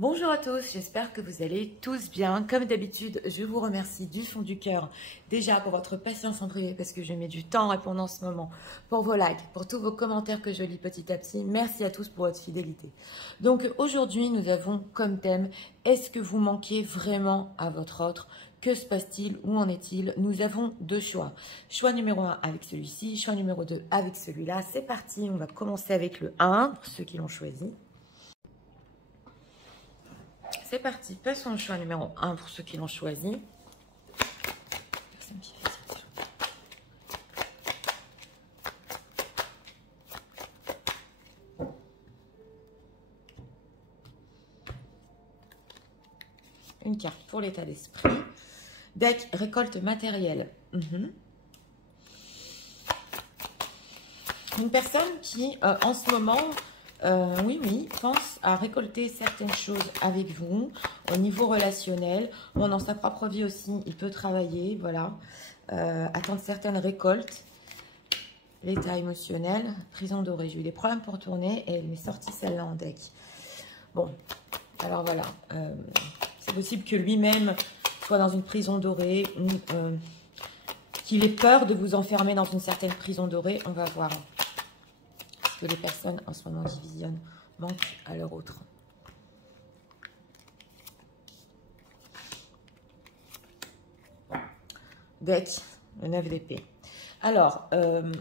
Bonjour à tous, j'espère que vous allez tous bien. Comme d'habitude, je vous remercie du fond du cœur déjà pour votre patience en privé parce que je mets du temps à répondre en ce moment, pour vos likes, pour tous vos commentaires que je lis petit à petit. Merci à tous pour votre fidélité. Donc aujourd'hui, nous avons comme thème, est-ce que vous manquez vraiment à votre autre? Que se passe-t-il? Où en est-il? Nous avons deux choix. Choix numéro 1 avec celui-ci, choix numéro 2 avec celui-là. C'est parti, on va commencer avec le 1 pour ceux qui l'ont choisi. C'est parti, passons au choix numéro 1 pour ceux qui l'ont choisi. Une carte pour l'état d'esprit. Deck récolte matérielle. Une personne qui, en ce moment, oui, pense à récolter certaines choses avec vous au niveau relationnel. Bon, dans sa propre vie aussi, il peut travailler, voilà, attendre certaines récoltes. L'état émotionnel, prison dorée. J'ai eu des problèmes pour tourner et elle m'est sortie celle-là en deck. Bon, alors voilà, c'est possible que lui-même soit dans une prison dorée ou qu'il ait peur de vous enfermer dans une certaine prison dorée. On va voir. Que les personnes en ce moment qui visionnent manquent à leur autre. Deck, le 9 d'épée. Alors,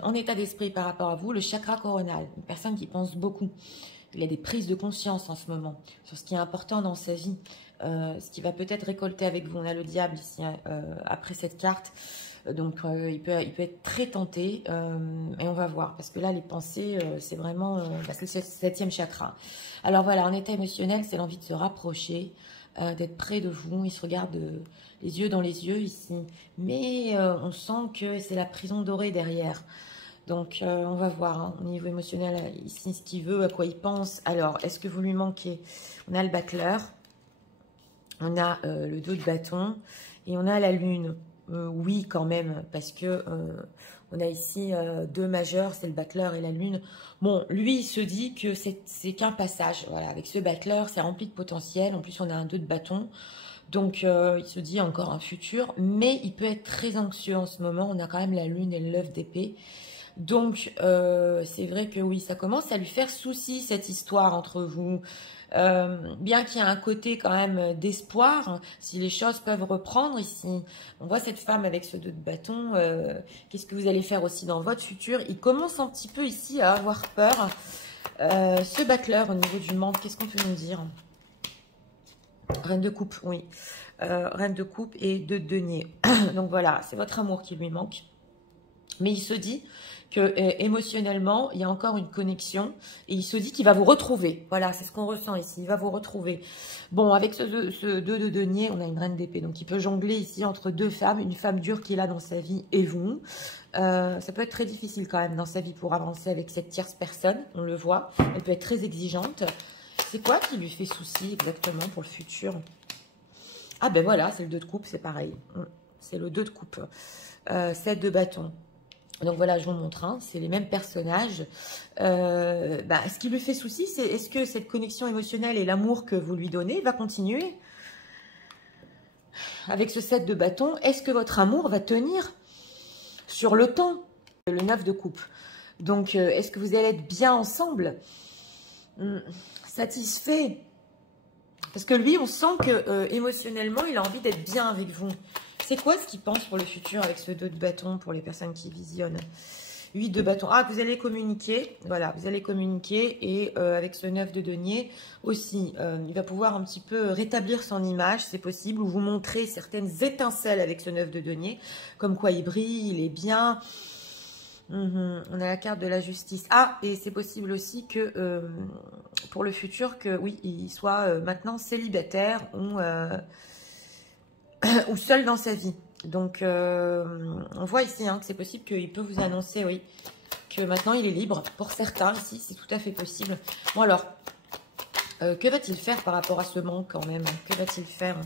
en état d'esprit par rapport à vous, le chakra coronal, une personne qui pense beaucoup. Il a des prises de conscience en ce moment sur ce qui est important dans sa vie, ce qui va peut-être récolter avec vous. On a le diable ici, après cette carte. Donc, il peut être très tenté et on va voir. Parce que là, les pensées, c'est vraiment c'est le 7e chakra. Alors voilà, en état émotionnel, c'est l'envie de se rapprocher, d'être près de vous. Il se regarde les yeux dans les yeux ici. Mais on sent que c'est la prison dorée derrière. Donc, on va voir hein, au niveau émotionnel ici ce qu'il veut, à quoi il pense. Alors, est-ce que vous lui manquez? On a le battleur, on a le 2 de bâton et on a la lune. Oui, quand même, parce que on a ici 2 majeurs, c'est le battleur et la lune. Bon, lui, il se dit que c'est qu'un passage. Voilà, avec ce battleur, c'est rempli de potentiel. En plus, on a un 2 de bâton. Donc, il se dit encore un futur. Mais il peut être très anxieux en ce moment. On a quand même la lune et le 9 d'épée. Donc, c'est vrai que oui, ça commence à lui faire souci, cette histoire entre vous. Bien qu'il y ait un côté quand même d'espoir, si les choses peuvent reprendre ici. On voit cette femme avec ce 2 de bâton. Qu'est-ce que vous allez faire aussi dans votre futur? Il commence un petit peu ici à avoir peur. Ce battleur au niveau du manque, qu'est-ce qu'on peut nous dire? Reine de coupe, oui. Reine de coupe et 2 de denier. Donc voilà, c'est votre amour qui lui manque. Mais il se dit que émotionnellement, il y a encore une connexion et il se dit qu'il va vous retrouver. Voilà, c'est ce qu'on ressent ici, il va vous retrouver. Bon, avec ce 2 de denier, on a une reine d'épée. Donc, il peut jongler ici entre 2 femmes, une femme dure qui est là dans sa vie et vous. Ça peut être très difficile quand même dans sa vie pour avancer avec cette tierce personne, on le voit. Elle peut être très exigeante. C'est quoi qui lui fait souci exactement pour le futur? Ah ben voilà, c'est le 2 de coupe, c'est pareil. C'est le 2 de coupe. 7 de bâton. Donc voilà, je vous montre, hein, c'est les mêmes personnages. Ce qui lui fait souci, c'est est-ce que cette connexion émotionnelle et l'amour que vous lui donnez va continuer? Avec ce 7 de bâton, est-ce que votre amour va tenir sur le temps? Le 9 de coupe. Donc, est-ce que vous allez être bien ensemble? Satisfait? Parce que lui, on sent que émotionnellement, il a envie d'être bien avec vous. C'est quoi ce qu'il pense pour le futur avec ce 2 de bâton pour les personnes qui visionnent? 8 de bâton. Ah, vous allez communiquer. Voilà, vous allez communiquer. Et avec ce 9 de denier aussi, il va pouvoir un petit peu rétablir son image, c'est possible, ou vous montrer certaines étincelles avec ce 9 de denier. Comme quoi il brille, il est bien. On a la carte de la justice. Ah, et c'est possible aussi que pour le futur, que oui, il soit maintenant célibataire ou seul dans sa vie. Donc, on voit ici hein, que c'est possible qu'il peut vous annoncer, oui, que maintenant il est libre. Pour certains, ici, c'est tout à fait possible. Bon, alors, que va-t-il faire par rapport à ce manque quand même? Que va-t-il faire?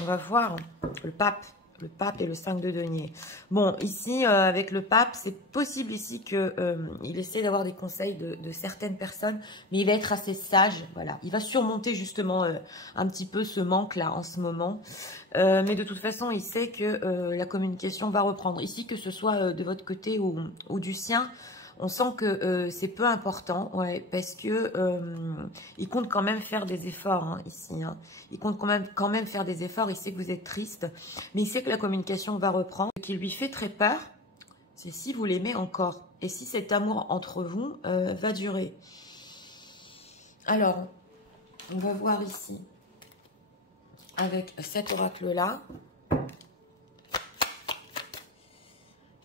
On va voir. Le pape, Le pape et le 5 de denier. Bon, ici, avec le pape, c'est possible ici qu'il essaie d'avoir des conseils de certaines personnes, mais il va être assez sage. Voilà, il va surmonter justement un petit peu ce manque-là en ce moment. Mais de toute façon, il sait que la communication va reprendre. Ici, que ce soit de votre côté ou du sien, on sent que c'est peu important, ouais, parce que il compte quand même faire des efforts hein, ici. Hein. Il compte quand même faire des efforts. Il sait que vous êtes triste, mais il sait que la communication va reprendre. Ce qui lui fait très peur, c'est si vous l'aimez encore et si cet amour entre vous va durer. Alors, on va voir ici avec cet oracle-là.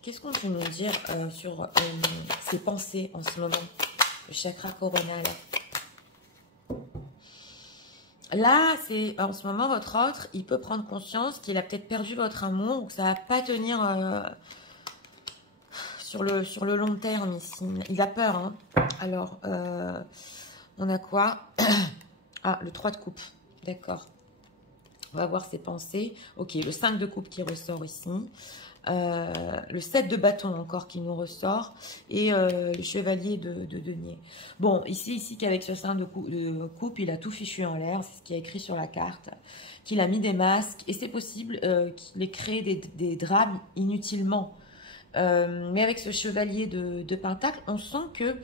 Qu'est-ce qu'on peut nous dire sur ses pensées en ce moment? Le chakra coronal. Là, c'est en ce moment, votre autre, il peut prendre conscience qu'il a peut-être perdu votre amour ou que ça ne va pas tenir sur le long terme ici. Il a peur. Hein. Alors, on a quoi? Ah, le 3 de coupe. D'accord. On va voir ses pensées. Ok, le 5 de coupe qui ressort ici. Le 7 de bâton encore qui nous ressort et le chevalier de denier. Bon, ici qu'avec ce 5 de coupe, il a tout fichu en l'air, c'est ce qu'il a écrit sur la carte, qu'il a mis des masques et c'est possible qu'il ait créé des drames inutilement. Mais avec ce chevalier de pentacle, on sent que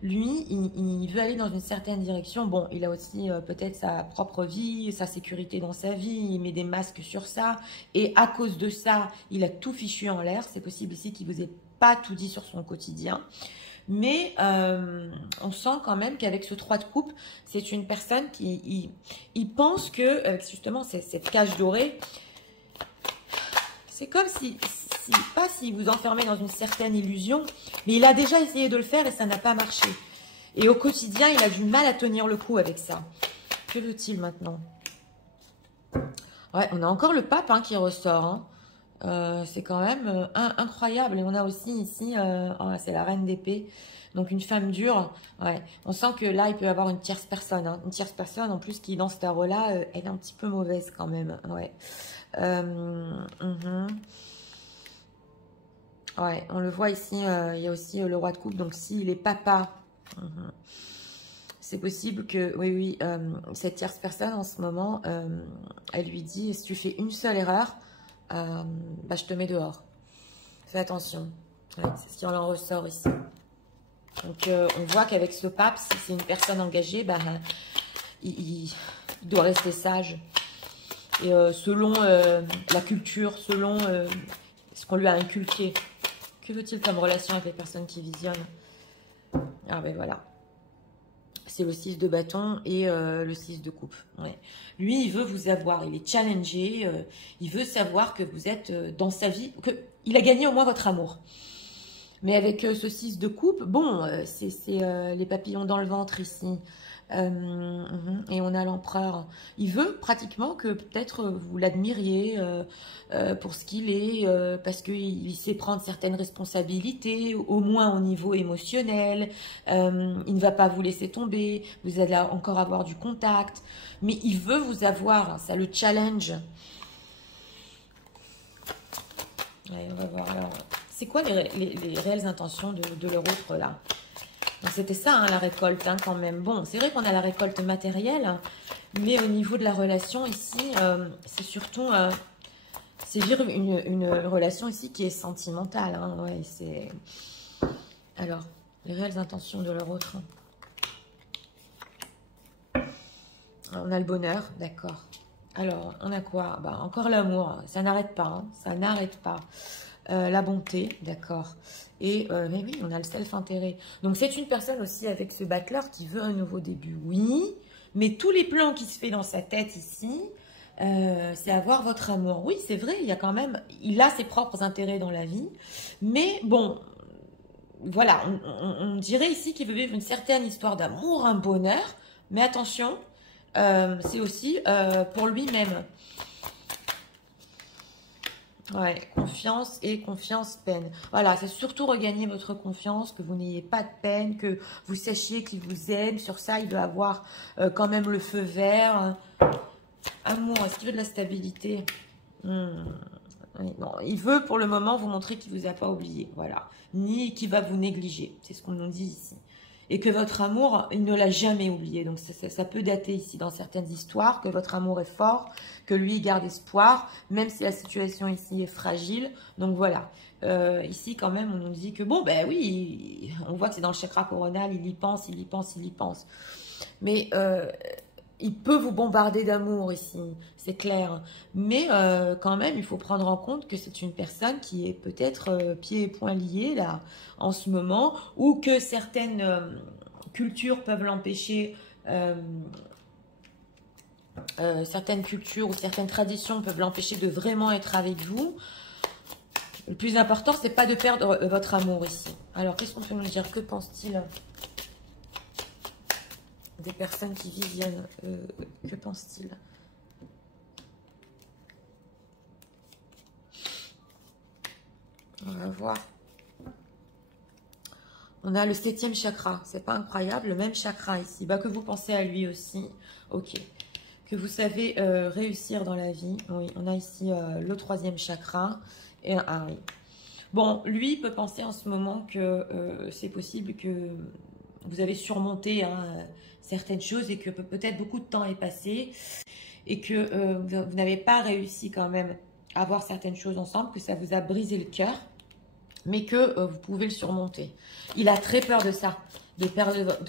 lui, il veut aller dans une certaine direction. Bon, il a aussi peut-être sa propre vie, sa sécurité dans sa vie, il met des masques sur ça. Et à cause de ça, il a tout fichu en l'air. C'est possible ici qu'il ne vous ait pas tout dit sur son quotidien. Mais on sent quand même qu'avec ce 3 de coupe, c'est une personne qui il pense que, justement, cette cage dorée, c'est comme si pas s'il vous enfermait dans une certaine illusion, mais il a déjà essayé de le faire et ça n'a pas marché. Et au quotidien, il a du mal à tenir le coup avec ça. Que veut-il maintenant? Ouais, on a encore le pape hein, qui ressort. Hein. C'est quand même incroyable. Et on a aussi ici, c'est la reine d'épée. Donc une femme dure. Ouais. On sent que là, il peut y avoir une tierce personne. Hein. Une tierce personne, en plus, qui dans ce tarot-là, elle est un petit peu mauvaise quand même. Ouais. Ouais, on le voit ici, il y a aussi le roi de coupe, donc s'il est papa, c'est possible que, oui, cette tierce personne en ce moment, elle lui dit, si tu fais une seule erreur, bah, je te mets dehors. Fais attention, ouais, c'est ce qui en ressort ici. Donc on voit qu'avec ce pape, si c'est une personne engagée, bah, il doit rester sage. Et selon la culture, selon ce qu'on lui a inculqué. Que veut-il comme relation avec les personnes qui visionnent? Ah ben voilà. C'est le 6 de bâton et le 6 de coupe. Ouais. Lui, il veut vous avoir. Il est challengé. Il veut savoir que vous êtes dans sa vie. Il a gagné au moins votre amour. Mais avec ce 6 de coupe, bon, c'est les papillons dans le ventre ici. Et on a l'empereur. Il veut pratiquement que peut-être vous l'admiriez pour ce qu'il est, parce qu'il sait prendre certaines responsabilités, au moins au niveau émotionnel. Il ne va pas vous laisser tomber. Vous allez encore avoir du contact. Mais il veut vous avoir. Ça le challenge. Allez, on va voir alors. C'est quoi les réelles intentions de leur autre là? C'était ça, hein, la récolte, hein, quand même. Bon, c'est vrai qu'on a la récolte matérielle, mais au niveau de la relation ici, c'est surtout c'est une relation ici qui est sentimentale. Hein, ouais, c'est... Alors, les réelles intentions de leur autre. On a le bonheur, d'accord. Alors, on a quoi? Bah, encore l'amour, ça n'arrête pas, hein, ça n'arrête pas. La bonté, d'accord. Et mais oui, on a le self-intérêt. Donc c'est une personne aussi avec ce battleur qui veut un nouveau début, oui. Mais tous les plans qui se fait dans sa tête ici, c'est avoir votre amour. Oui, c'est vrai, il y a quand même, il a ses propres intérêts dans la vie. Mais bon, voilà, on dirait ici qu'il veut vivre une certaine histoire d'amour, un bonheur. Mais attention, c'est aussi pour lui-même. Ouais, confiance et confiance-peine. Voilà, c'est surtout regagner votre confiance, que vous n'ayez pas de peine, que vous sachiez qu'il vous aime. Sur ça, il doit avoir quand même le feu vert. Amour, est-ce qu'il veut de la stabilité? Oui, non, il veut pour le moment vous montrer qu'il ne vous a pas oublié, voilà. Ni qu'il va vous négliger, c'est ce qu'on nous dit ici. Et que votre amour, il ne l'a jamais oublié. Donc ça peut dater ici dans certaines histoires, que votre amour est fort, que lui il garde espoir, même si la situation ici est fragile. Donc voilà, ici quand même on nous dit que bon, ben oui, on voit que c'est dans le chakra coronal, il y pense, il y pense, il y pense. Mais il peut vous bombarder d'amour ici, c'est clair. Mais quand même, il faut prendre en compte que c'est une personne qui est peut-être pieds et poings liés là, en ce moment, ou que certaines cultures peuvent l'empêcher, certaines cultures ou certaines traditions peuvent l'empêcher de vraiment être avec vous. Le plus important, c'est pas de perdre votre amour ici. Alors, qu'est-ce qu'on peut nous dire? Que pense-t-il des personnes qui visionnent? Que pense-t-il? On va voir. On a le 7e chakra. C'est pas incroyable? Le même chakra ici. Bah, que vous pensez à lui aussi. Ok. Que vous savez réussir dans la vie. Oui, on a ici le 3e chakra. Et ah oui. Bon, lui peut penser en ce moment que c'est possible que vous avez surmonté certaines choses et que peut-être beaucoup de temps est passé et que vous n'avez pas réussi quand même à voir certaines choses ensemble, que ça vous a brisé le cœur, mais que vous pouvez le surmonter. Il a très peur de ça, de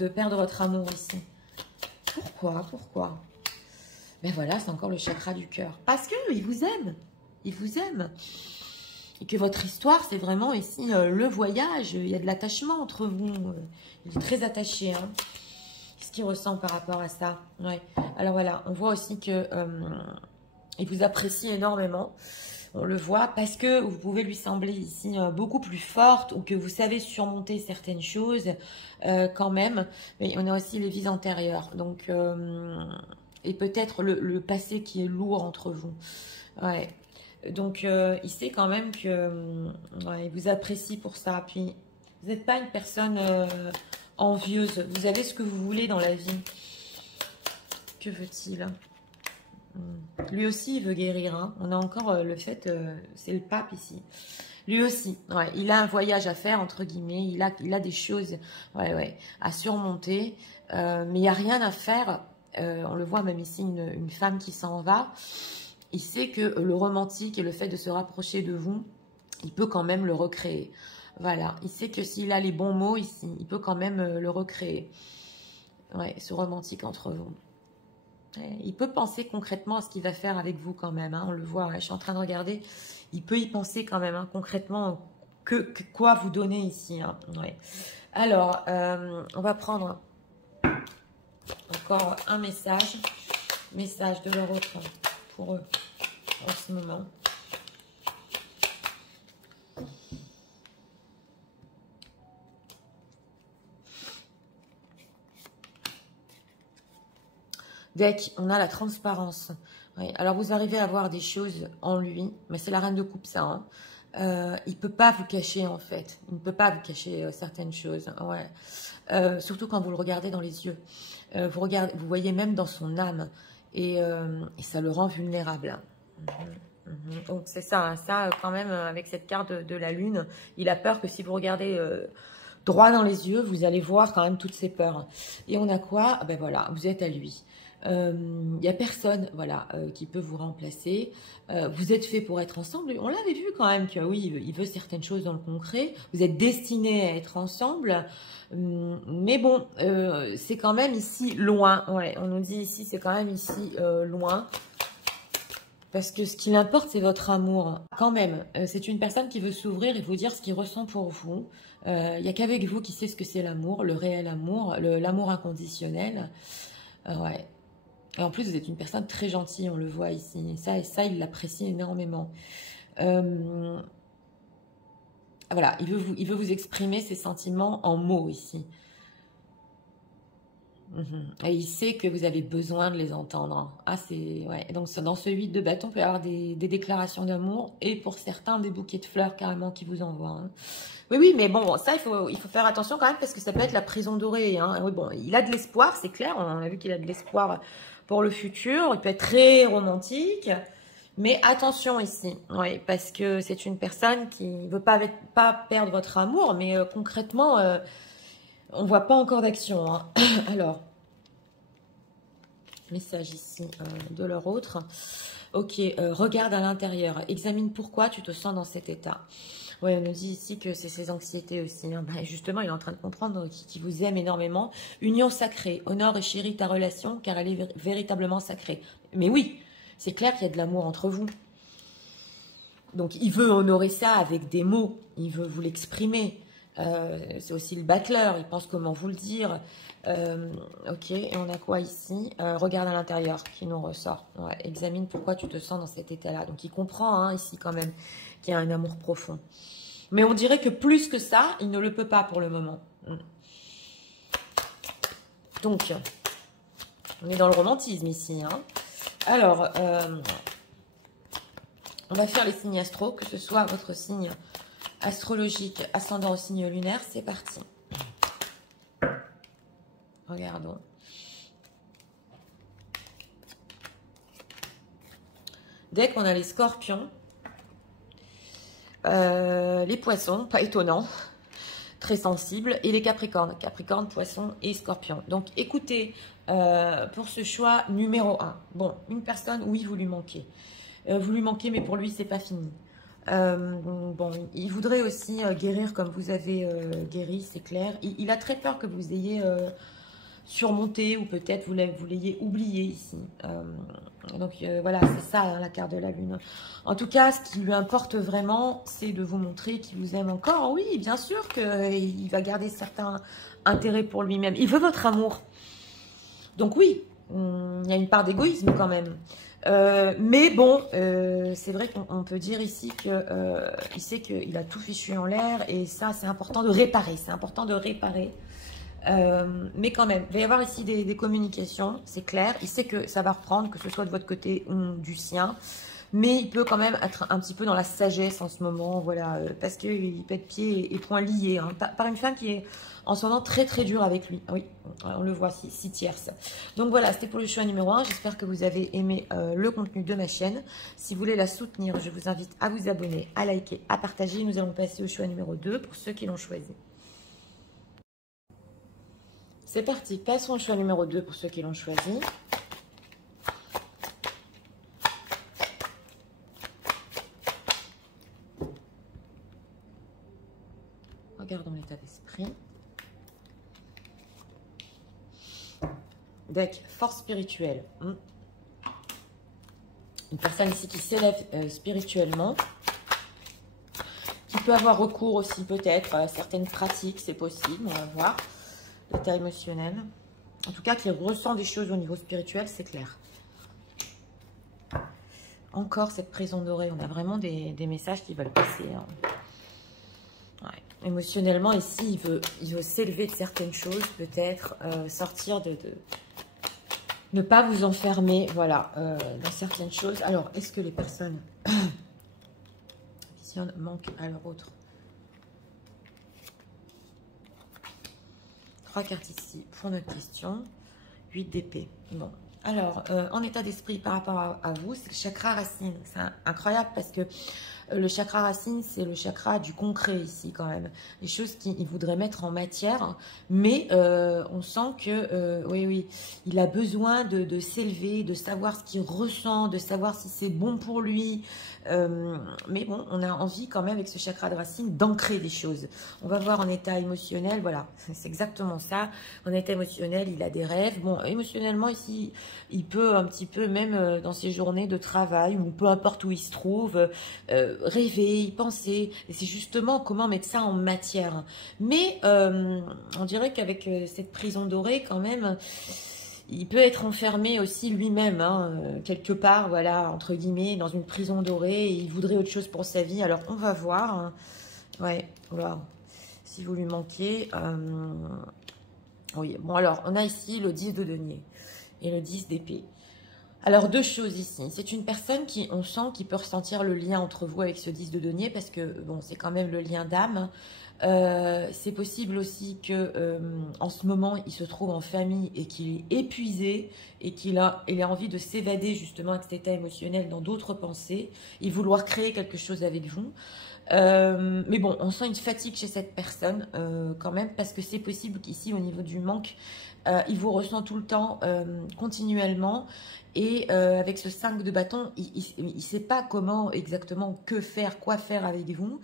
perdre votre amour ici. Pourquoi? Pourquoi? Ben voilà, c'est encore le chakra du cœur. Parce qu'il vous aime. Il vous aime. Et que votre histoire, c'est vraiment ici le voyage. Il y a de l'attachement entre vous. Il est très attaché. Hein. Qu'est-ce qu'il ressent par rapport à ça? Ouais. Alors voilà, on voit aussi que il vous apprécie énormément. On le voit parce que vous pouvez lui sembler ici beaucoup plus forte ou que vous savez surmonter certaines choses quand même. Mais on a aussi les vies antérieures. Donc, et peut-être le passé qui est lourd entre vous. Ouais. Donc, il sait quand même que ouais, il vous apprécie pour ça. Puis, vous n'êtes pas une personne envieuse. Vous avez ce que vous voulez dans la vie. Que veut-il? Lui aussi, il veut guérir. Hein. On a encore le fait, c'est le pape ici. Lui aussi, ouais, il a un voyage à faire, entre guillemets. Il a des choses à surmonter. Mais il n'y a rien à faire. On le voit même ici, une femme qui s'en va. Il sait que le romantique et le fait de se rapprocher de vous, il peut quand même le recréer. Voilà, il sait que s'il a les bons mots ici, il peut quand même le recréer. Ouais, ce romantique entre vous. Ouais, il peut penser concrètement à ce qu'il va faire avec vous quand même. Hein, on le voit, ouais, je suis en train de regarder. Il peut y penser quand même, hein, concrètement, quoi vous donner ici. Hein, ouais. Alors, on va prendre encore un message. Message de leur autre pour eux en ce moment. Deck, on a la transparence. Oui, alors vous arrivez à voir des choses en lui, mais c'est la reine de coupe ça. Hein. Il ne peut pas vous cacher en fait. Il ne peut pas vous cacher certaines choses. Ouais. Surtout quand vous le regardez dans les yeux. Vous voyez même dans son âme. Et ça le rend vulnérable. Donc c'est ça, hein, ça quand même avec cette carte de la lune, il a peur que si vous regardez droit dans les yeux, vous allez voir quand même toutes ses peurs. Et on a quoi? Ben voilà, vous êtes à lui. Il n'y a personne voilà, qui peut vous remplacer. Vous êtes fait pour être ensemble. On l'avait vu quand même que oui, il veut certaines choses dans le concret. Vous êtes destinés à être ensemble. Mais bon, c'est quand même ici loin. Ouais, on nous dit ici, c'est quand même ici loin. Parce que ce qui l'importe, c'est votre amour. Quand même, c'est une personne qui veut s'ouvrir et vous dire ce qu'il ressent pour vous. Il n'y a qu'avec vous qui sait ce que c'est l'amour, le réel amour, l'amour inconditionnel. Ouais. Et en plus, vous êtes une personne très gentille, on le voit ici. Et ça, il l'apprécie énormément. Voilà, il veut vous exprimer ses sentiments en mots ici. Et il sait que vous avez besoin de les entendre. Ah, c'est ouais. Donc dans ce 8 de bâton, il peut y avoir des déclarations d'amour et pour certains des bouquets de fleurs carrément qui vous envoient. Hein. Oui, mais bon, ça il faut faire attention quand même parce que ça peut être la prison dorée. Hein. Oui, bon, il a de l'espoir, c'est clair. On a vu qu'il a de l'espoir pour le futur. Il peut être très romantique, Mais attention ici, oui, parce que c'est une personne qui ne veut pas perdre votre amour, mais concrètement, on ne voit pas encore d'action. Hein. Alors, message ici de leur autre. Ok, regarde à l'intérieur, examine pourquoi tu te sens dans cet état. Oui, on nous dit ici que c'est ses anxiétés aussi. Hein. Bah, justement, il est en train de comprendre qu'il vous aime énormément. Union sacrée, honore et chéris ta relation car elle est véritablement sacrée. Mais oui, c'est clair qu'il y a de l'amour entre vous. Donc, il veut honorer ça avec des mots. Il veut vous l'exprimer. C'est aussi le battleur. Il pense comment vous le dire. Ok, et on a quoi ici? Regarde à l'intérieur qui nous ressort. Ouais, examine pourquoi tu te sens dans cet état-là. Donc, il comprend hein, ici quand même qu'il y a un amour profond. Mais on dirait que plus que ça, il ne le peut pas pour le moment. Donc, on est dans le romantisme ici. Hein. Alors, on va faire les signes astro, que ce soit votre signe astrologique, ascendant au signe lunaire. C'est parti. Regardons. Dès qu'on a les scorpions, les poissons, pas étonnant, très sensibles, et les capricornes, capricorne, poisson et scorpion. Donc écoutez, pour ce choix numéro 1, bon, une personne, oui, vous lui manquez. Vous lui manquez, mais pour lui, c'est pas fini. Bon, il voudrait aussi guérir comme vous avez guéri, c'est clair. Il a très peur que vous ayez surmonté ou peut-être vous l'ayez oublié ici. Donc voilà, c'est ça hein, la carte de la lune. En tout cas, ce qui lui importe vraiment, c'est de vous montrer qu'il vous aime encore. Oui, bien sûr qu'il va garder certains intérêts pour lui-même. Il veut votre amour. Donc oui, il y a une part d'égoïsme quand même. Mais bon, c'est vrai qu'on peut dire ici qu'il sait qu'il a tout fichu en l'air et ça, c'est important de réparer. C'est important de réparer. Mais quand même, il va y avoir ici des communications, c'est clair. Il sait que ça va reprendre, que ce soit de votre côté ou du sien. Mais il peut quand même être un petit peu dans la sagesse en ce moment, voilà, parce qu'il peut être pieds et poings liés, hein, par une femme qui est en ce moment très très dure avec lui. Oui, on le voit, 6 tierces. Donc voilà, c'était pour le choix numéro 1. J'espère que vous avez aimé le contenu de ma chaîne. Si vous voulez la soutenir, je vous invite à vous abonner, à liker, à partager. Nous allons passer au choix numéro 2 pour ceux qui l'ont choisi. C'est parti, passons au choix numéro 2 pour ceux qui l'ont choisi. Regardons l'état d'esprit. Deck, force spirituelle. Une personne ici qui s'élève spirituellement. Qui peut avoir recours aussi peut-être à certaines pratiques, c'est possible, on va voir. L'état émotionnel. En tout cas, qui ressent des choses au niveau spirituel, c'est clair. Encore cette prison dorée. On a vraiment des messages qui veulent passer. Hein. Ouais. Émotionnellement, ici, il veut s'élever de certaines choses, peut-être. Sortir de... Ne pas vous enfermer, voilà, dans certaines choses. Alors, est-ce que les personnes visionnent manquent à leur autre? 3 cartes ici pour notre question. 8 d'épée. Bon. Alors, en état d'esprit par rapport à vous, c'est le chakra racine. C'est incroyable parce que le chakra racine, c'est le chakra du concret ici quand même. Les choses qu'il voudrait mettre en matière. Mais on sent que, oui, il a besoin de s'élever, de savoir ce qu'il ressent, de savoir si c'est bon pour lui. Mais bon, on a envie quand même avec ce chakra de racine d'ancrer des choses. On va voir en état émotionnel, voilà, c'est exactement ça. En état émotionnel, il a des rêves. Bon, émotionnellement ici, il peut un petit peu, même dans ses journées de travail, ou peu importe où il se trouve, rêver, y penser. Et c'est justement comment mettre ça en matière. Mais on dirait qu'avec cette prison dorée, quand même... Il peut être enfermé aussi lui-même, hein, quelque part, voilà, entre guillemets, dans une prison dorée. Et il voudrait autre chose pour sa vie. Alors, on va voir. Hein. Ouais, voilà. Si vous lui manquez. Oui, bon, alors, on a ici le 10 de denier et le 10 d'épée. Alors, deux choses ici. C'est une personne qui, on sent, qui peut ressentir le lien entre vous avec ce 10 de denier parce que, bon, c'est quand même le lien d'âme. C'est possible aussi que en ce moment, il se trouve en famille et qu'il est épuisé et il a envie de s'évader justement avec cet état émotionnel dans d'autres pensées et vouloir créer quelque chose avec vous. Mais bon, on sent une fatigue chez cette personne quand même, parce que c'est possible qu'ici, au niveau du manque, il vous ressent tout le temps, continuellement. Et avec ce 5 de bâton, il ne sait pas comment exactement, que faire, quoi faire avec vous.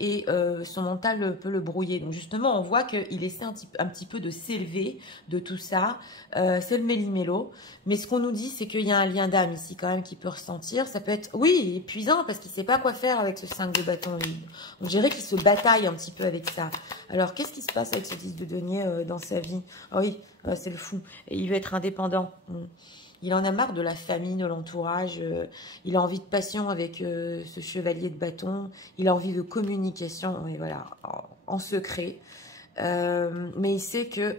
Et son mental peut le brouiller. Donc justement, on voit qu'il essaie un petit peu de s'élever de tout ça. C'est le méli-mélo. Mais ce qu'on nous dit, c'est qu'il y a un lien d'âme ici quand même qu'il peut ressentir. Ça peut être, oui, épuisant parce qu'il ne sait pas quoi faire avec ce 5 de bâton. On dirait qu'il se bataille un petit peu avec ça. Alors, qu'est-ce qui se passe avec ce 10 de denier dans sa vie? Ah oui, c'est le fou. Et il veut être indépendant. Il en a marre de la famille, de l'entourage. Il a envie de passion avec ce chevalier de bâton. Il a envie de communication, et voilà, en secret. Mais il sait que...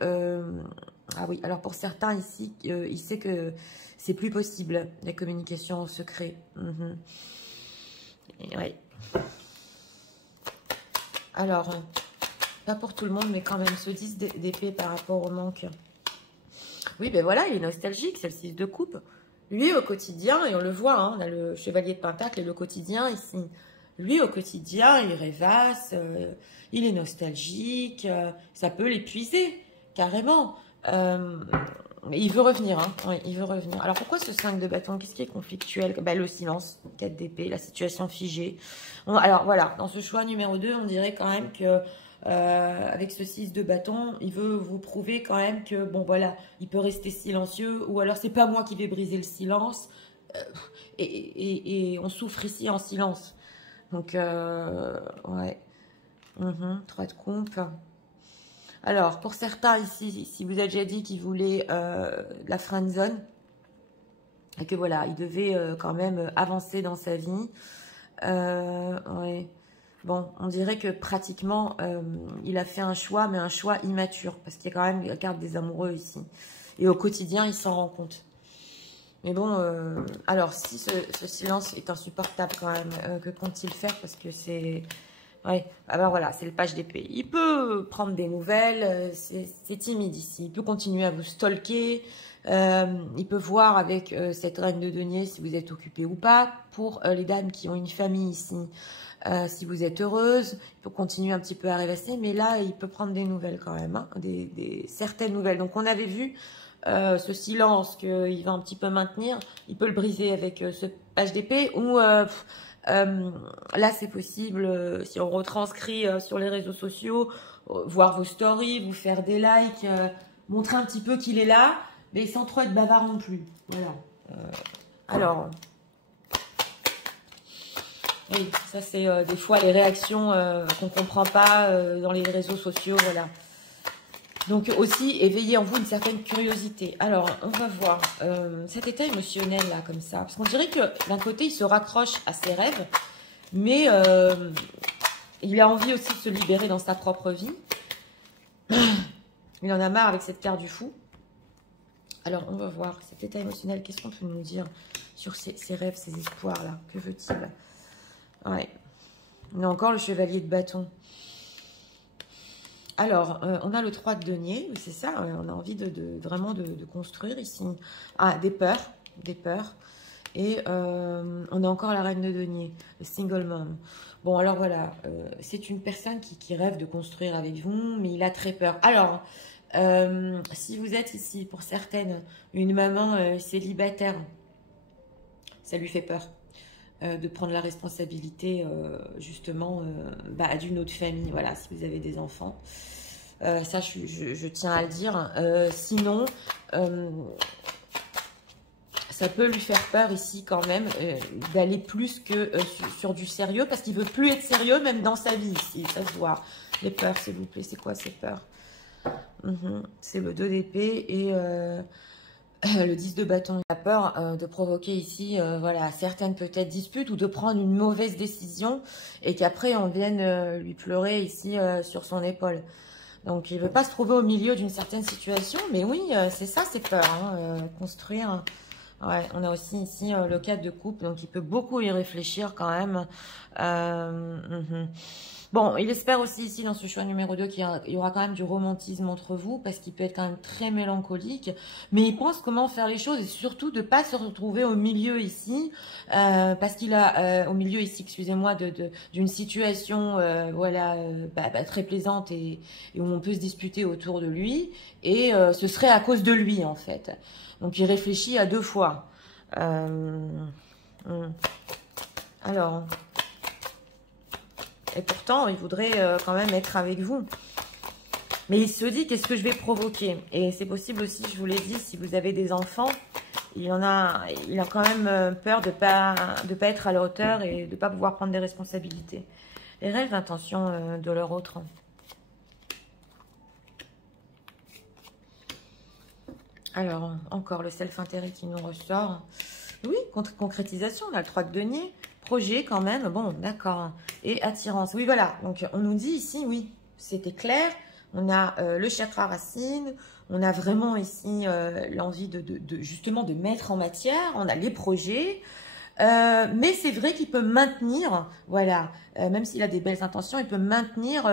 ah oui, alors pour certains ici, il sait que c'est plus possible, la communication en secret. Ouais. Alors, pas pour tout le monde, mais quand même, ce 10 d'épée par rapport au manque... Oui, ben voilà, il est nostalgique, c'est le 6 de coupe. Lui, au quotidien, et on le voit, hein, on a le chevalier de pentacle et le quotidien ici. Lui, au quotidien, il rêvasse, il est nostalgique, ça peut l'épuiser, carrément. Mais il veut revenir, hein, oui, il veut revenir. Alors, pourquoi ce 5 de bâton? Qu'est-ce qui est conflictuel? Ben, le silence, 4 d'épée, la situation figée. Alors, voilà, dans ce choix numéro 2, on dirait quand même que... avec ce 6 de bâton, il veut vous prouver quand même que, bon voilà, il peut rester silencieux, ou alors c'est pas moi qui vais briser le silence, et on souffre ici en silence. Donc, ouais. 3 de coupe. Alors, pour certains ici, si vous avez déjà dit qu'il voulait la friend zone, et que voilà, il devait quand même avancer dans sa vie, ouais. Bon, on dirait que pratiquement, il a fait un choix, mais un choix immature, parce qu'il y a quand même la carte des amoureux ici. Et au quotidien, il s'en rend compte. Mais bon, alors, si ce silence est insupportable quand même, que compte-t-il faire? Parce que c'est... Ouais, alors voilà, c'est le page d'épée. Il peut prendre des nouvelles, c'est timide ici. Il peut continuer à vous stalker. Il peut voir avec cette reine de denier si vous êtes occupé ou pas. Pour les dames qui ont une famille ici, si vous êtes heureuse, il peut continuer un petit peu à rêvasser, mais là, il peut prendre des nouvelles quand même, hein, certaines nouvelles. Donc, on avait vu ce silence qu'il va un petit peu maintenir, il peut le briser avec ce page d'épée, ou là, c'est possible, si on retranscrit sur les réseaux sociaux, voir vos stories, vous faire des likes, montrer un petit peu qu'il est là, mais sans trop être bavard non plus. Voilà. Alors... Oui, ça c'est des fois les réactions qu'on ne comprend pas dans les réseaux sociaux, voilà. Donc aussi, éveiller en vous une certaine curiosité. Alors, on va voir cet état émotionnel là, comme ça. Parce qu'on dirait que d'un côté, il se raccroche à ses rêves, mais il a envie aussi de se libérer dans sa propre vie. Il en a marre avec cette carte du fou. Alors, on va voir cet état émotionnel. Qu'est-ce qu'on peut nous dire sur ses rêves, ses espoirs là? Que veut-il? Ouais. On a encore le chevalier de bâton. Alors, on a le 3 de denier, c'est ça, on a envie vraiment de construire ici. Ah, des peurs, des peurs. Et on a encore la reine de denier, le single mom. Bon, alors voilà, c'est une personne qui rêve de construire avec vous, mais il a très peur. Alors, si vous êtes ici, pour certaines, une maman célibataire, ça lui fait peur. De prendre la responsabilité justement d'une autre famille, voilà, si vous avez des enfants. Ça, je tiens à le dire. Sinon, ça peut lui faire peur ici quand même d'aller plus que sur du sérieux, parce qu'il veut plus être sérieux même dans sa vie ici, ça se voit. Les peurs, s'il vous plaît, c'est quoi ces peurs? C'est le 2 d'épée et... le 10 de bâton, il a peur de provoquer ici voilà, certaines peut-être disputes ou de prendre une mauvaise décision et qu'après on vienne lui pleurer ici sur son épaule. Donc il ne veut pas se trouver au milieu d'une certaine situation, mais oui, c'est ça ses peurs, hein, construire. Ouais, on a aussi ici le 4 de coupe, donc il peut beaucoup y réfléchir quand même. Bon, il espère aussi ici dans ce choix numéro 2 qu'il y aura quand même du romantisme entre vous parce qu'il peut être quand même très mélancolique. Mais il pense comment faire les choses et surtout de ne pas se retrouver au milieu ici parce qu'il a au milieu ici, excusez-moi, d'une situation voilà très plaisante et où on peut se disputer autour de lui et ce serait à cause de lui en fait. Donc il réfléchit à 2 fois. Alors... Et pourtant, il voudrait quand même être avec vous. Mais il se dit, qu'est-ce que je vais provoquer? Et c'est possible aussi, je vous l'ai dit, si vous avez des enfants, il a quand même peur de pas être à la hauteur et de ne pas pouvoir prendre des responsabilités. Les réelles intentions de leur autre. Alors, encore le self-intérêt qui nous ressort. Oui, concrétisation, on a le 3 de denier. Projet quand même, bon, d'accord. Et attirance, oui, voilà. Donc, on nous dit ici, oui, c'était clair. On a le chakra racine. On a vraiment ici l'envie justement de mettre en matière. On a les projets. Mais c'est vrai qu'il peut maintenir, voilà, même s'il a des belles intentions, il peut maintenir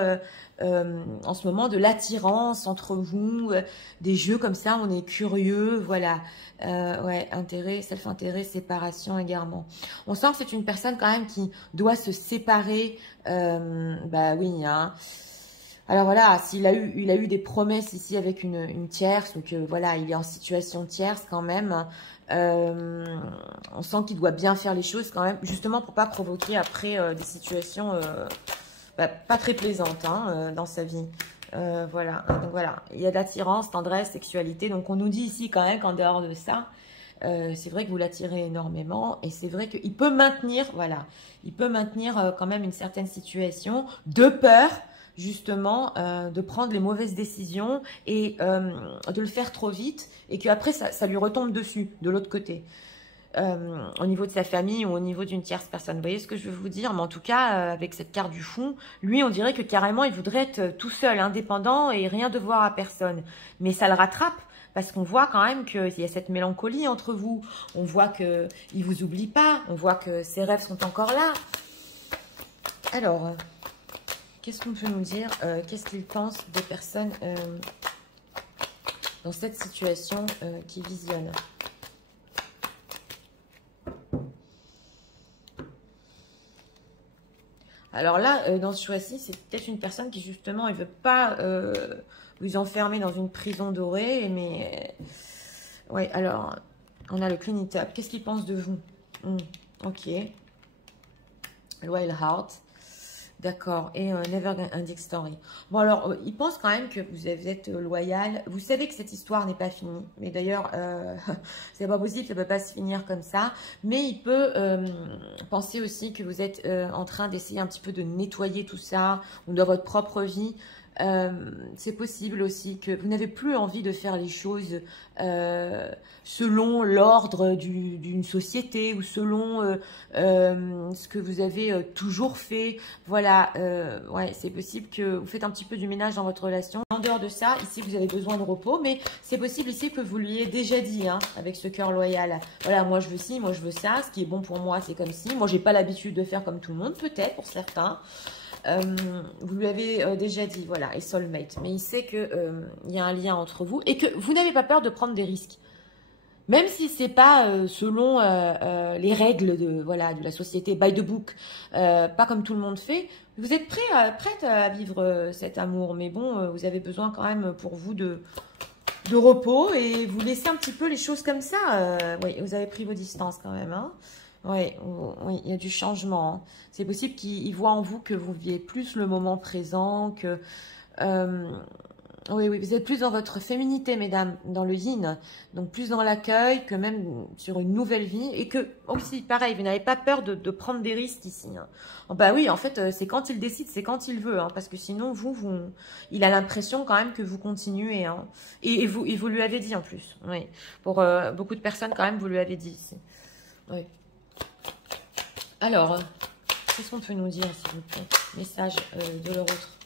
en ce moment de l'attirance entre vous, des jeux comme ça, on est curieux, voilà. Ouais, intérêt, self-intérêt, séparation également. On sent que c'est une personne quand même qui doit se séparer, bah oui, hein. Alors voilà, il a eu des promesses ici avec une tierce, donc voilà, il est en situation tierce quand même. On sent qu'il doit bien faire les choses quand même, justement pour pas provoquer après des situations pas très plaisantes hein, dans sa vie. Voilà, donc voilà, il y a de l'attirance, tendresse, sexualité. Donc on nous dit ici quand même qu'en dehors de ça, c'est vrai que vous l'attirez énormément et c'est vrai qu'il peut maintenir, voilà, il peut maintenir quand même une certaine situation de peur, justement, de prendre les mauvaises décisions et de le faire trop vite et qu'après ça lui retombe dessus, de l'autre côté. Au niveau de sa famille ou au niveau d'une tierce personne. Vous voyez ce que je veux vous dire? Mais en tout cas, avec cette carte du fond, lui, on dirait que carrément, il voudrait être tout seul, indépendant et rien devoir à personne. Mais ça le rattrape parce qu'on voit quand même qu'il y a cette mélancolie entre vous. On voit qu'il ne vous oublie pas. On voit que ses rêves sont encore là. Alors, qu'est-ce qu'on peut nous dire? Qu'est-ce qu'il pense des personnes dans cette situation qui visionnent? Alors là, dans ce choix-ci, c'est peut-être une personne qui, justement, elle ne veut pas vous enfermer dans une prison dorée. Mais, ouais, alors, on a le clean it up. Qu'est-ce qu'il pense de vous? Ok. Loyal Heart. D'accord. Et Never Ending Story. Bon, alors, il pense quand même que vous êtes loyal. Vous savez que cette histoire n'est pas finie. Mais d'ailleurs, c'est pas possible, ça ne peut pas se finir comme ça. Mais il peut penser aussi que vous êtes en train d'essayer un petit peu de nettoyer tout ça, ou dans votre propre vie. C'est possible aussi que vous n'avez plus envie de faire les choses selon l'ordre d'une société ou selon ce que vous avez toujours fait. Voilà, ouais, c'est possible que vous faites un petit peu du ménage dans votre relation. En dehors de ça, ici, vous avez besoin de repos, mais c'est possible ici que vous lui ayez déjà dit, hein, avec ce cœur loyal. Voilà, moi je veux ci, moi je veux ça, ce qui est bon pour moi, c'est comme ci. Moi, j'ai pas l'habitude de faire comme tout le monde, peut-être pour certains. Vous lui avez déjà dit, voilà, et soulmate. Mais il sait que il y a un lien entre vous et que vous n'avez pas peur de prendre des risques. Même si c'est pas selon les règles de la société, by the book, pas comme tout le monde fait, vous êtes prête à vivre cet amour. Mais bon, vous avez besoin quand même pour vous de repos et vous laissez un petit peu les choses comme ça. Oui, vous avez pris vos distances quand même, hein. Oui, oui, il y a du changement, hein. C'est possible qu'il voit en vous que vous viviez plus le moment présent, que... oui, oui, vous êtes plus dans votre féminité, mesdames, dans le yin. Donc, plus dans l'accueil que même sur une nouvelle vie. Et que, aussi, pareil, vous n'avez pas peur de prendre des risques ici, hein. Oh, bah oui, en fait, c'est quand il décide, c'est quand il veut, hein, parce que sinon, il a l'impression quand même que vous continuez, hein. Et vous lui avez dit en plus, oui. Pour beaucoup de personnes, quand même, vous lui avez dit ici. Oui. Alors, qu'est-ce qu'on peut nous dire, s'il vous plaît? Message de leur autre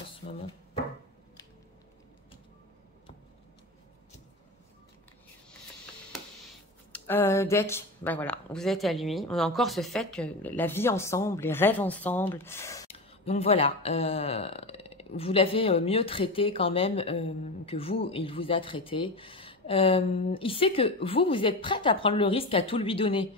en ce moment. Deck, ben voilà, vous êtes à lui. On a encore ce fait que la vie ensemble, les rêves ensemble, Donc voilà, vous l'avez mieux traité quand même que vous, il vous a traité. Il sait que vous êtes prête à prendre le risque à tout lui donner.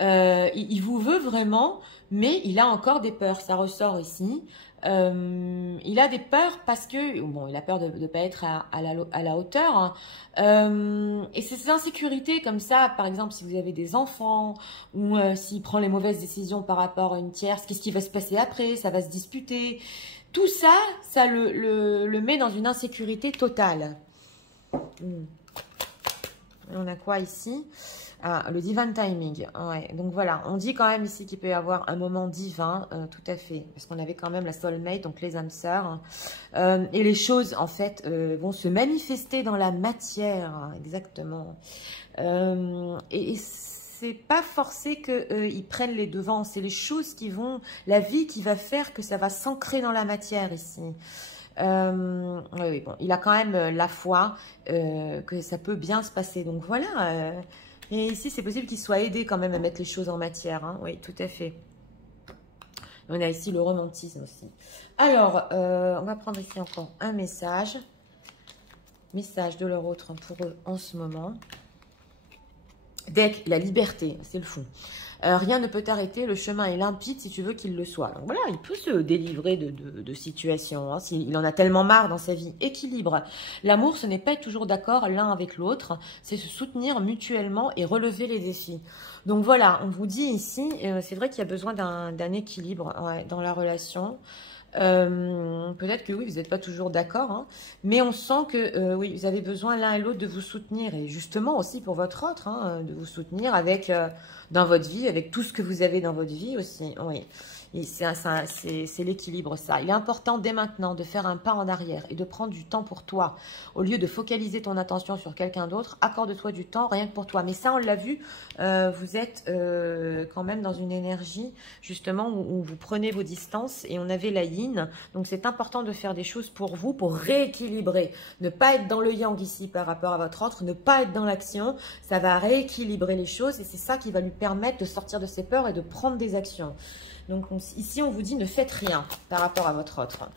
Il vous veut vraiment, mais il a encore des peurs, ça ressort ici. Il a des peurs parce que, bon, il a peur de ne pas être à la hauteur. Hein. Et ces insécurités comme ça, par exemple, si vous avez des enfants ou s'il prend les mauvaises décisions par rapport à une tierce, qu'est-ce qui va se passer après? Ça va se disputer. Tout ça, ça le met dans une insécurité totale. On a quoi ici? Ah, le divine timing. Ouais. Donc voilà, on dit quand même ici qu'il peut y avoir un moment divin, tout à fait. Parce qu'on avait quand même la soulmate, donc les âmes sœurs. Et les choses, en fait, vont se manifester dans la matière, hein, exactement. Et c'est pas forcé qu'ils prennent les devants. C'est les choses qui vont, la vie qui va faire que ça va s'ancrer dans la matière ici. Oui, bon, il a quand même la foi que ça peut bien se passer. Donc voilà. Et ici, c'est possible qu'il soit aidé quand même à mettre les choses en matière. Hein. Oui, tout à fait. On a ici le romantisme aussi. Alors, on va prendre ici encore un message. Message de leur autre pour eux en ce moment. Deck, la liberté, c'est le fond. Rien ne peut t'arrêter, le chemin est limpide si tu veux qu'il le soit. Donc voilà, il peut se délivrer de situations, hein, s'il en a tellement marre dans sa vie. Équilibre. L'amour, ce n'est pas être toujours d'accord l'un avec l'autre, c'est se soutenir mutuellement et relever les défis. Donc voilà, on vous dit ici, c'est vrai qu'il y a besoin d'un équilibre dans la relation. Peut-être que oui, vous n'êtes pas toujours d'accord, hein, mais on sent que oui, vous avez besoin l'un et l'autre de vous soutenir, et justement aussi pour votre autre, hein, de vous soutenir avec dans votre vie, avec tout ce que vous avez dans votre vie aussi. Oui, c'est l'équilibre, ça. Il est important dès maintenant de faire un pas en arrière et de prendre du temps pour toi. Au lieu de focaliser ton attention sur quelqu'un d'autre, accorde-toi du temps rien que pour toi. Mais ça, on l'a vu, vous êtes quand même dans une énergie justement où vous prenez vos distances, et on avait la yin. Donc c'est important de faire des choses pour vous, pour rééquilibrer. Ne pas être dans le yang ici par rapport à votre autre, ne pas être dans l'action, ça va rééquilibrer les choses, et c'est ça qui va lui permettre de sortir de ses peurs et de prendre des actions. Donc ici, on vous dit ne faites rien par rapport à votre autre.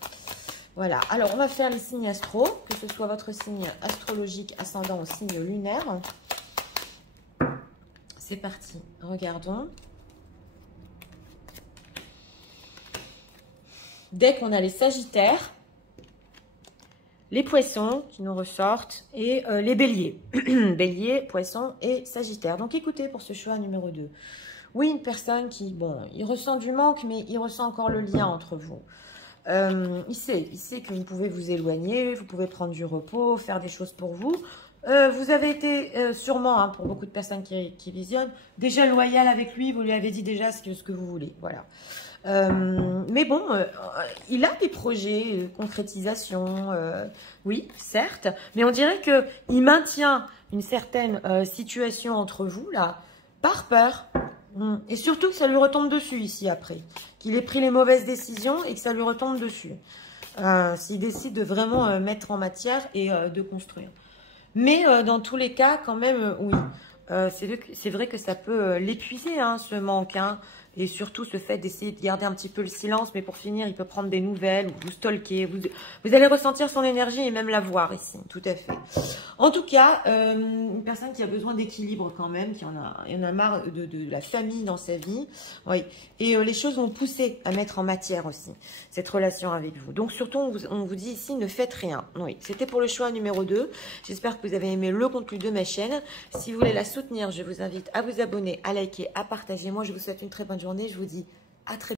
Voilà. Alors, on va faire les signes astro, que ce soit votre signe astrologique, ascendant ou signe lunaire. C'est parti. Regardons. Dès qu'on a les sagittaires, les poissons qui nous ressortent et les béliers. Bélier, poissons et sagittaire. Donc, écoutez pour ce choix numéro 2. Oui, une personne qui, bon, il ressent du manque, mais il ressent encore le lien entre vous. Il sait que vous pouvez vous éloigner, vous pouvez prendre du repos, faire des choses pour vous. Vous avez été sûrement, hein, pour beaucoup de personnes qui visionnent, déjà loyal avec lui, vous lui avez dit déjà ce que vous voulez. Voilà. Mais bon, il a des projets, concrétisation, oui, certes, mais on dirait qu'il maintient une certaine situation entre vous, là, par peur. Et surtout que ça lui retombe dessus ici après. Qu'il ait pris les mauvaises décisions et que ça lui retombe dessus. S'il décide de vraiment mettre en matière et de construire. Mais dans tous les cas, quand même, oui. C'est vrai que ça peut l'épuiser, hein, ce manque. Hein. Et surtout ce fait d'essayer de garder un petit peu le silence. Mais pour finir, il peut prendre des nouvelles, ou vous stalker. Vous allez ressentir son énergie et même la voir ici. Tout à fait. En tout cas, une personne qui a besoin d'équilibre quand même. Il y en a marre de la famille dans sa vie. Oui. Et les choses vont pousser à mettre en matière aussi. Cette relation avec vous. Donc surtout, on vous dit ici, ne faites rien. Oui. C'était pour le choix numéro 2. J'espère que vous avez aimé le contenu de ma chaîne. Si vous voulez la soutenir, je vous invite à vous abonner, à liker, à partager. Moi, je vous souhaite une très bonne journée. Je vous dis à très bientôt.